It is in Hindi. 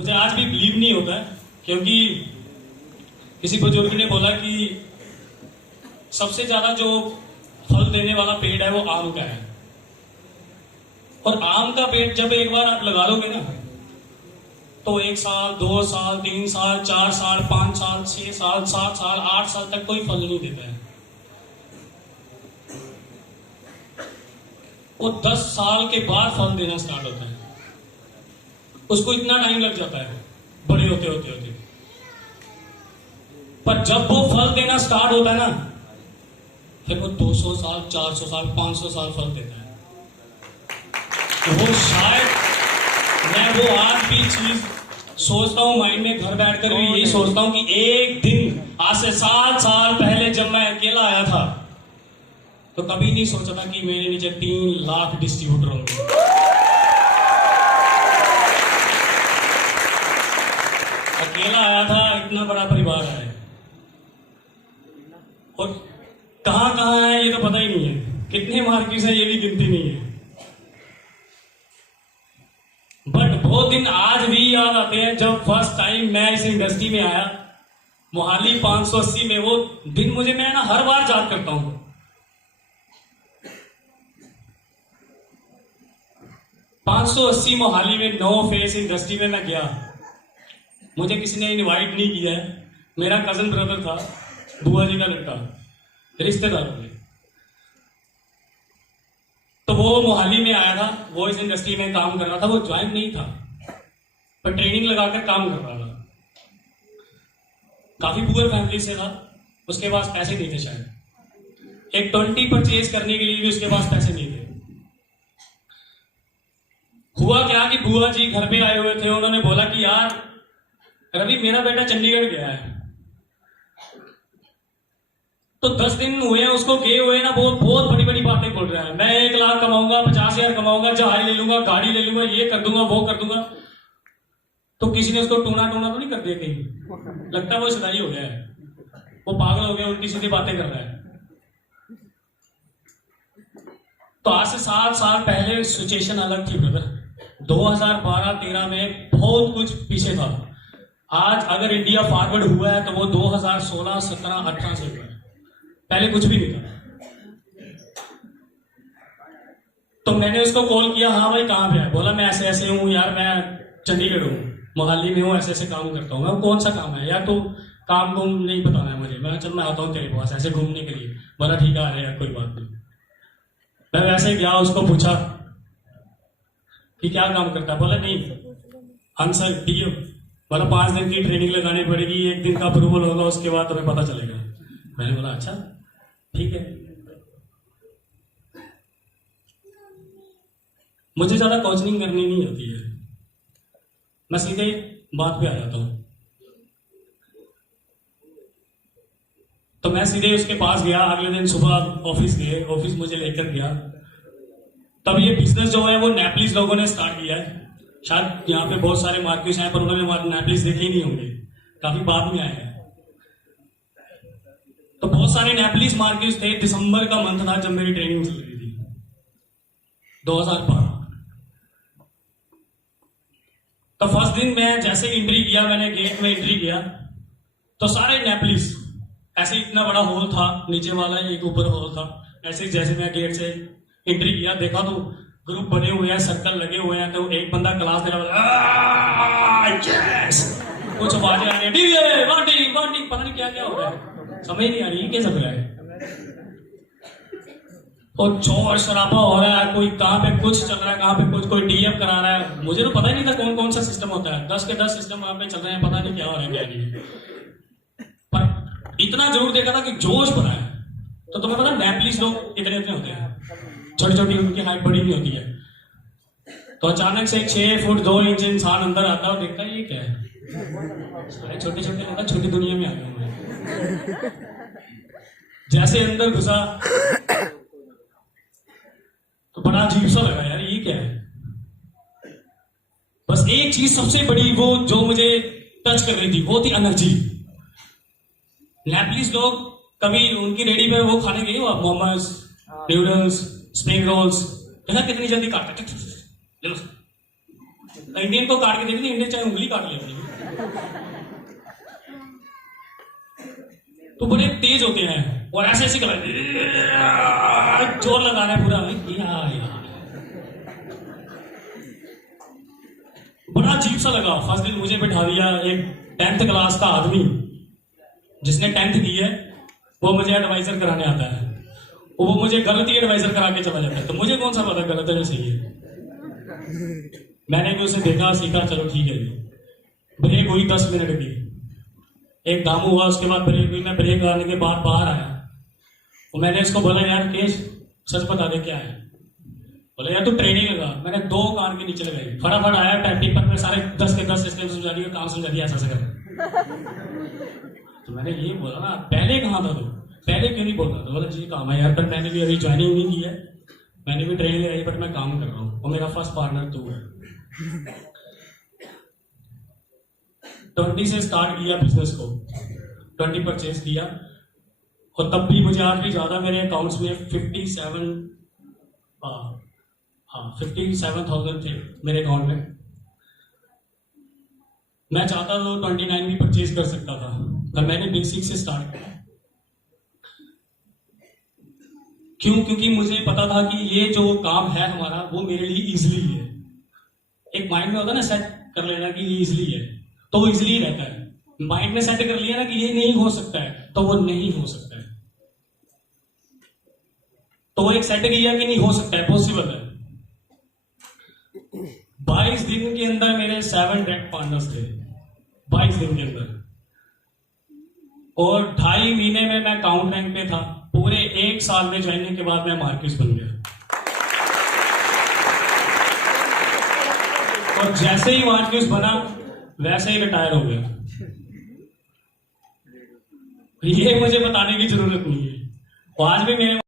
मुझे आज भी बिलीव नहीं होता है, क्योंकि किसी बुजुर्ग ने बोला कि सबसे ज्यादा जो फल देने वाला पेड़ है वो आम का है। और आम का पेड़ जब एक बार आप लगा लोगे ना, तो 1 साल 2 साल 3 साल 4 साल 5 साल 6 साल 7 साल 8 साल तक कोई फल नहीं देता है। वो 10 साल के बाद फल देना स्टार्ट होता है। उसको इतना टाइम लग जाता है बड़े होते होते होते, पर जब वो फल देना स्टार्ट होता है ना, फिर वो 200 साल 400 साल 500 साल फल देता है। तो वो शायद मैं वो आज भी चीज सोचता हूं माइंड में, घर बैठकर भी यही सोचता हूं कि एक दिन आज से 7 साल पहले जब मैं अकेला आया था, तो कभी नहीं सोचा था कि मेरे नीचे 3 लाख डिस्ट्रीब्यूटर होंगे। अकेला आया था, इतना बड़ा परिवार है, और कहां कहां है ये तो पता ही नहीं है, कितने मार्केट्स है ये भी गिनती नहीं है। बट वो दिन आज भी याद आते हैं जब फर्स्ट टाइम मैं इस इंडस्ट्री में आया, मोहाली 580 में। वो दिन मुझे, मैं ना हर बार याद करता हूं। मोहाली में 9 फेस इंडस्ट्री में मैं गया। मुझे किसी ने इनवाइट नहीं किया है। मेरा कजन ब्रदर था, बुआ जी का लड़का, रिश्तेदारों में। तो वो मोहाली में आया था, वो इस इंडस्ट्री में काम कर रहा था। वो ज्वाइन नहीं था, पर ट्रेनिंग लगाकर काम कर रहा था। काफी पुअर फैमिली से था, उसके पास पैसे नहीं थे शायद। एक 20 परचेज करने के लिए भी उसके पास पैसे नहीं थे। हुआ क्या कि बुआ जी घर पे आए हुए थे, उन्होंने बोला कि यार रवि, मेरा बेटा चंडीगढ़ गया है। तो 10 दिन हुए हैं उसको गए हुए ना, बहुत बड़ी बड़ी बातें बोल रहा है। मैं 1 लाख कमाऊंगा, 50,000 कमाऊंगा, जहाज ले लूंगा, गाड़ी ले लूंगा, ये कर दूंगा, वो कर दूंगा। तो किसी ने उसको टूना तो नहीं कर दिया कहीं? लगता है वो सदाई हो गया है, वो पागल हो गया, उल्टी सीधी बातें कर रहा है। तो आज से 7 साल पहले सिचुएशन अलग थी ब्रदर। 2012-13 में बहुत कुछ पीछे था। आज अगर इंडिया फॉरवर्ड हुआ है तो वो 2016, 17, 18 से हुआ है। पहले कुछ भी नहीं था। तो मैंने उसको कॉल किया, हाँ भाई कहाँ पे है? बोला मैं ऐसे ऐसे हूँ यार, मैं चंडीगढ़ हूँ, मोहाली में हूँ, ऐसे ऐसे काम करता हूँ। मैं, कौन सा काम है यार? तो काम को नहीं बताना है मुझे। मैं चल मैं आता हूँ तेरे पास ऐसे घूमने के लिए। बोला ठीक है, आ रहे यार, कोई बात नहीं। मैं वैसे गया, उसको पूछा कि क्या काम करता है? बोला नहीं आंसर डीओ। बोला 5 दिन की ट्रेनिंग लगानी पड़ेगी, 1 दिन का अप्रूवल होगा, उसके बाद तुम्हें पता चलेगा। मैंने बोला अच्छा ठीक है। मुझे ज्यादा कोचिंग करनी नहीं होती है, मैं सीधे बात पे आ जाता हूं। तो मैं सीधे उसके पास गया। अगले दिन सुबह ऑफिस गए, ऑफिस मुझे लेकर गया। तब ये बिजनेस जो है वो नेपलीज लोगों ने स्टार्ट किया है। शायद यहाँ पे बहुत सारे मार्केट्स हैं, पर उन्होंने नेपलीज देखे ही नहीं होंगे, काफी बाद में आए हैं। तो बहुत सारे नेपलीज मार्केट्स थे। दिसंबर का मंथ था जब मेरी ट्रेनिंग चल रही थी, 2012। तो फर्स्ट दिन मैं जैसे एंट्री किया, मैंने गेट में एंट्री किया, तो सारे नेपलीज, ऐसे इतना बड़ा हॉल था, नीचे वाला एक ऊपर हॉल था। ऐसे जैसे मैं गेट से एंट्री किया, देखा तो ग्रुप बने हुए हैं, सर्कल लगे हुए हैं। तो एक बंदा क्लास दे रहा है, कुछ आवाजें आ रही है, पता नहीं क्या क्या हो रहा है, समझ नहीं आ रही क्या चल रहा है। और शोर शराबा हो रहा है, कोई कहां पे कुछ चल रहा है, कहां पे कुछ, कोई डीएफ करा रहा है। मुझे तो पता ही नहीं था कौन कौन सा सिस्टम होता है। 10 के 10 सिस्टम वहां पे चल रहे हैं, पता नहीं क्या हो रहा है क्या नहीं। पर इतना जरूर देखा था कि जोश भरा है। तो तुम्हें पता नेपलीज लोग इतने इतने होते हैं, छोटी छोटी, उनकी हाइट बड़ी नहीं होती है। तो अचानक से 6 फुट 2 इंच इंसान अंदर आता है और देखता है ये क्या है। छोटे छोटे लोग छोटी दुनिया में आ गए। जैसे अंदर घुसा तो बड़ा अजीब सा लगा, यार ये क्या है। बस एक चीज सबसे बड़ी वो जो मुझे टच कर रही थी, वो थी एनर्जी। नेपलीज लोग, कभी उनकी रेडी पे वो खाने गए हो आप? मोमोज, नूडल्स, स्प्रिंग रोल्स, देखा कितनी जल्दी काटते। इंडियन को काट के देखते, इंडियन चाहे उंगली काट ले अपनी, तो बड़े तेज होते हैं और ऐसे ऐसे कर जोर लगा रहे हैं पूरा। यार बड़ा अजीब सा लगा। फर्स्ट दिन मुझे बिठा दिया एक 10th क्लास का आदमी, जिसने 10th की है, वो मुझे एडवाइजर कराने आता है, वो मुझे गलत ही एडवाइजर करा के चला जाता है। तो मुझे कौन सा पता गलत है या सही है। मैंने भी उसे देखा, सीखा, चलो ठीक है जी। ब्रेक हुई 10 मिनट की, एक दाम हुआ, उसके बाद ब्रेक हुई। मैं ब्रेक आने के बाद बाहर आया, तो मैंने इसको बोला यार केश सच बता दे क्या है। बोले यार तू ट्रेनिंग लगा। मैंने 2 कान के नीचे लगाई, फटाफट आया, पेपर में सारे 10 के 10 सिस्टम समझा दिया, काम समझा दिया, ऐसा कर। तो मैंने ये बोला ना, पहले कहाँ था तू, पहले क्यों नहीं बोलता। तो बोला जी काम है यार, पर मैंने भी अभी ज्वाइनिंग नहीं की है, मैंने भी ट्रेनिंग लगाई, बट मैं काम कर रहा हूँ और मेरा फर्स्ट पार्टनर तू है। 20 से स्टार्ट किया बिजनेस को, 20 परचेज किया, और तब भी मुझे आज भी ज्यादा मेरे अकाउंट्स में 57,000 थे मेरे अकाउंट में। मैं चाहता तो 29 भी परचेज कर सकता था, पर मैंने बेसिक से स्टार्ट किया। क्यों? क्योंकि मुझे पता था कि ये जो काम है हमारा, वो मेरे लिए इजीली है। एक माइंड में होता है ना सेट कर लेना कि ये इजीली है, तो वो इजीली रहता है। माइंड में सेट कर लिया ना कि ये नहीं हो सकता है, तो वो नहीं हो सकता है। तो वो एक सेट किया कि नहीं हो सकता है, पॉसिबल है। 22 दिन के अंदर मेरे 7 डायरेक्ट पार्टनर्स थे, 22 दिन के अंदर, और 2.5 महीने में मैं काउंट रैंक पे था। पूरे 1 साल में ज्वाइनिंग के बाद मैं मार्क्यूस बन गया, और जैसे ही मार्क्यूस बना वैसे ही रिटायर हो गया। ये मुझे बताने की जरूरत नहीं है, आज भी मेरे